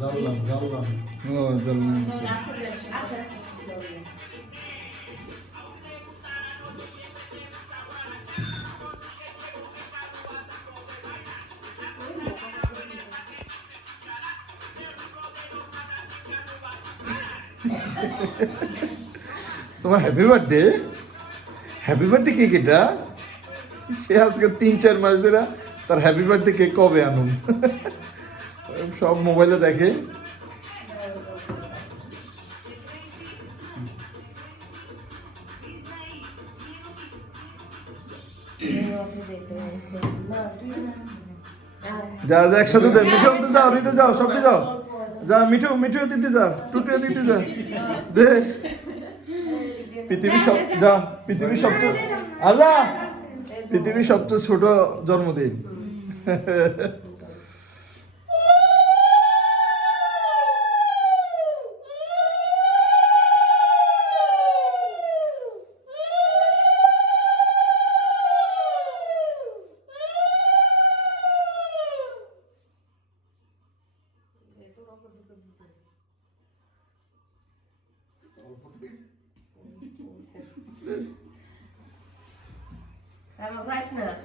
জ্বললাম। ও জ্বললাম। তোমার happy birthday cake এটা? সে আজকে 3-4 মাস ধরে তার হ্যাপি বার্থডে কেক কবে আনুন সব মোবাইলে দেখে। যা যা একসাথে দে, মিঠু আনতে যাও, রিতে যাও, সবকে যাও, যা মিঠু দিতে যা, টুটিও দিতে যা, দে পৃথিবীর সবচেয়ে আজা পৃথিবীর সবচেয়ে ছোট জন্মদিন। Teraz weź na.